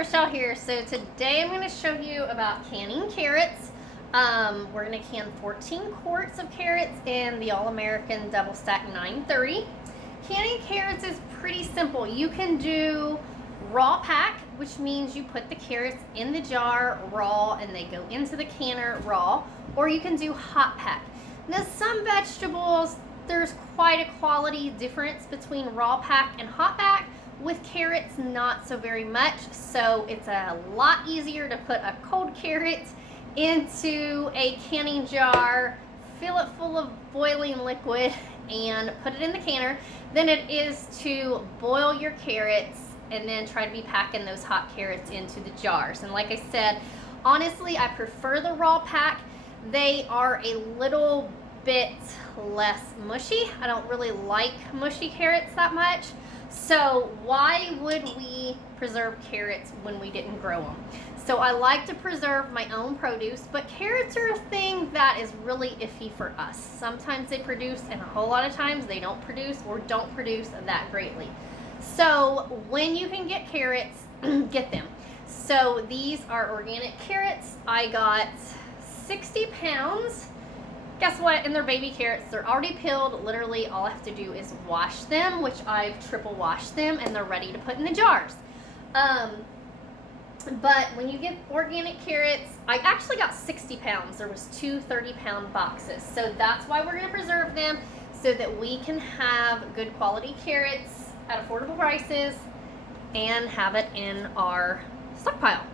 Rochelle here. So today I'm going to show you about canning carrots. We're going to can 14 quarts of carrots in the All-American Double Stack 930. Canning carrots is pretty simple. You can do raw pack, which means you put the carrots in the jar raw and they go into the canner raw, or you can do hot pack. Now some vegetables, there's quite a quality difference between raw pack and hot pack. With carrots, not so very much, so it's a lot easier to put a cold carrot into a canning jar, fill it full of boiling liquid, and put it in the canner than it is to boil your carrots and then try to be packing those hot carrots into the jars. And like I said, honestly, I prefer the raw pack. They are a little bit less mushy. I don't really like mushy carrots that much. So why would we preserve carrots when we didn't grow them? So I like to preserve my own produce, but carrots are a thing that is really iffy for us. Sometimes they produce, and a whole lot of times they don't produce or don't produce that greatly. So when you can get carrots, get them. So these are organic carrots. I got 60 pounds. Guess what? And they're baby carrots. They're already peeled. Literally, all I have to do is wash them, which I've triple washed them, and they're ready to put in the jars. But when you get organic carrots, I actually got 60 pounds. There was two 30-pound boxes. So that's why we're going to preserve them, so that we can have good quality carrots at affordable prices and have it in our stockpile.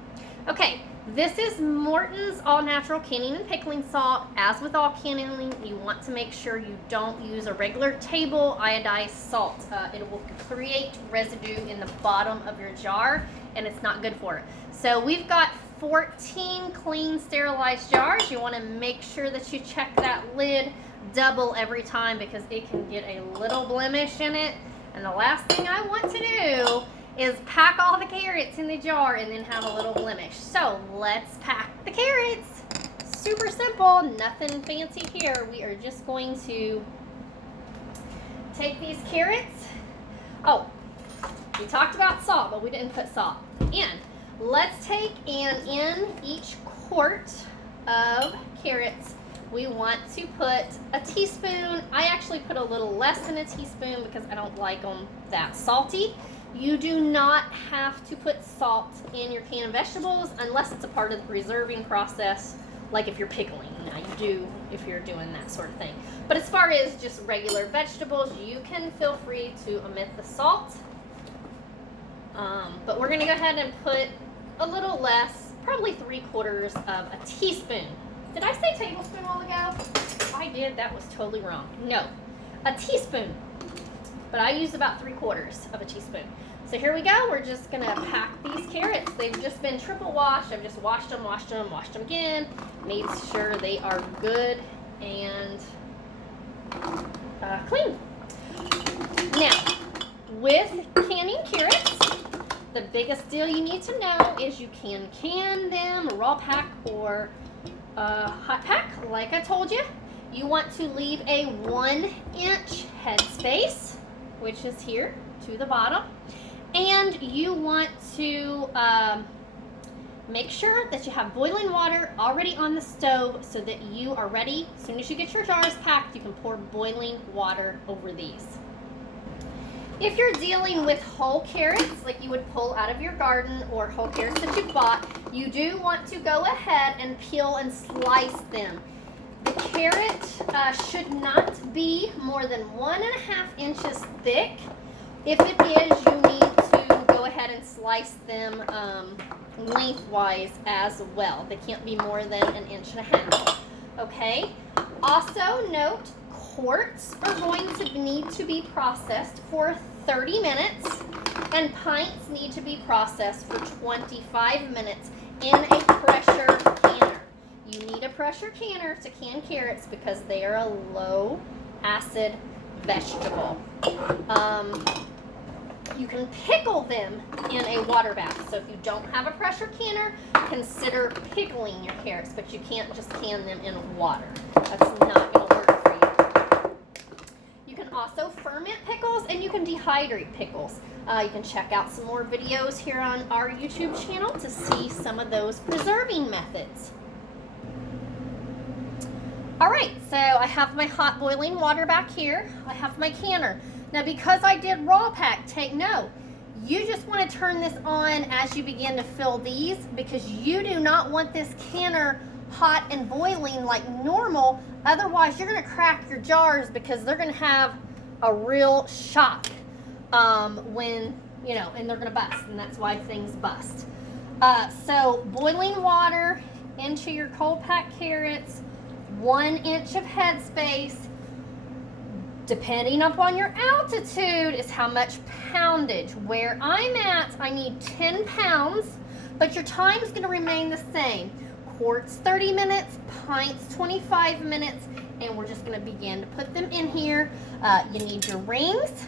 Okay. This is Morton's all-natural canning and pickling salt. As with all canning, you want to make sure you don't use a regular table iodized salt. It will create residue in the bottom of your jar, and it's not good for it. So we've got 14 clean, sterilized jars. You want to make sure that you check that lid double every time, because it can get a little blemish in it. And the last thing I want to do is pack all the carrots in the jar and then have a little blemish. So let's pack the carrots. Super simple, nothing fancy here. We are just going to take these carrots. Oh, we talked about salt, but we didn't put salt in. Let's take, and in each quart of carrots, we want to put a teaspoon. I actually put a little less than a teaspoon because I don't like them that salty. You do not have to put salt in your canned vegetables unless it's a part of the preserving process, like if you're pickling. Now you do if you're doing that sort of thing. But as far as just regular vegetables, you can feel free to omit the salt. But we're going to go ahead and put a little less, probably 3/4 of a teaspoon. Did I say tablespoon a while ago? If I did, that was totally wrong. No, a teaspoon. But I used about 3/4 of a teaspoon. So here we go. We're just gonna pack these carrots. They've just been triple washed. I've just washed them again. Made sure they are good and clean. Now, with canning carrots, the biggest deal you need to know is you can can them raw pack or hot pack, like I told you. You want to leave a 1-inch headspace, which is here to the bottom, and you want to make sure that you have boiling water already on the stove so that you are ready. As soon as you get your jars packed, you can pour boiling water over these. If you're dealing with whole carrots like you would pull out of your garden, or whole carrots that you bought, you do want to go ahead and peel and slice them. The carrot should not be more than 1.5 inches thick. If it is, you need to go ahead and slice them lengthwise as well. They can't be more than 1.5 inches. Okay? Also note, quarts are going to need to be processed for 30 minutes, and pints need to be processed for 25 minutes in a pressure canner. You need a pressure canner to can carrots because they are a low acid vegetable. You can pickle them in a water bath. So if you don't have a pressure canner, consider pickling your carrots, but you can't just can them in water. That's not going to work for you. You can also ferment pickles, and you can dehydrate pickles. You can check out some more videos here on our YouTube channel to see some of those preserving methods. All right, so I have my hot boiling water back here. I have my canner. Now, because I did raw pack, take note. You just want to turn this on as you begin to fill these, because you do not want this canner hot and boiling like normal. Otherwise, you're going to crack your jars because they're going to have a real shock when, you know, and they're going to bust, and that's why things bust. So boiling water into your cold packed carrots, 1 inch of headspace. Depending upon your altitude is how much poundage. Where I'm at, I need 10 pounds, but your time is going to remain the same. Quarts 30 minutes, pints 25 minutes, and we're just going to begin to put them in here. You need your rings.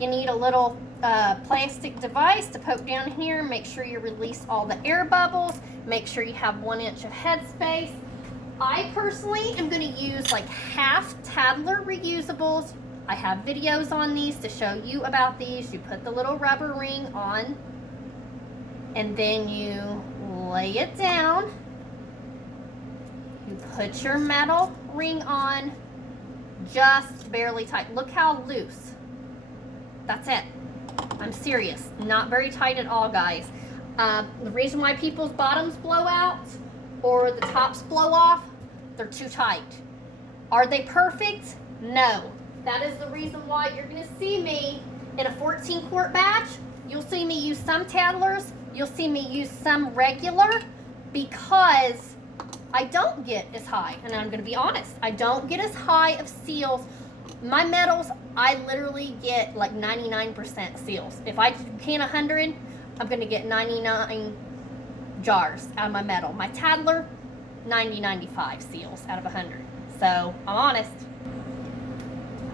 You need a little plastic device to poke down here. Make sure you release all the air bubbles. Make sure you have 1 inch of headspace. I personally am going to use like half Tadler reusables. I have videos on these to show you about these. You put the little rubber ring on, and then you lay it down. You put your metal ring on, just barely tight. Look how loose. That's it. I'm serious. Not very tight at all, guys. The reason why people's bottoms blow out or the tops blow off, they're too tight. Are they perfect? No. That is the reason why you're going to see me in a 14 quart batch. You'll see me use some Tadlers. You'll see me use some regular, because I don't get as high. And I'm going to be honest, I don't get as high of seals. My metals, I literally get like 99% seals. If I can 100, I'm going to get 99 jars out of my metal. My Tadler, 95 seals out of 100. So I'm honest.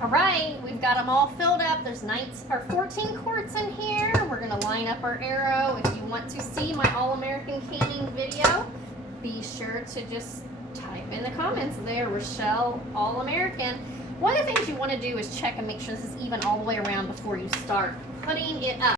All right, we've got them all filled up. There's 14 quarts in here. We're going to line up our arrow. If you want to see my All-American canning video, be sure to just type in the comments there, Rochelle All-American. One of the things you want to do is check and make sure this is even all the way around before you start putting it up.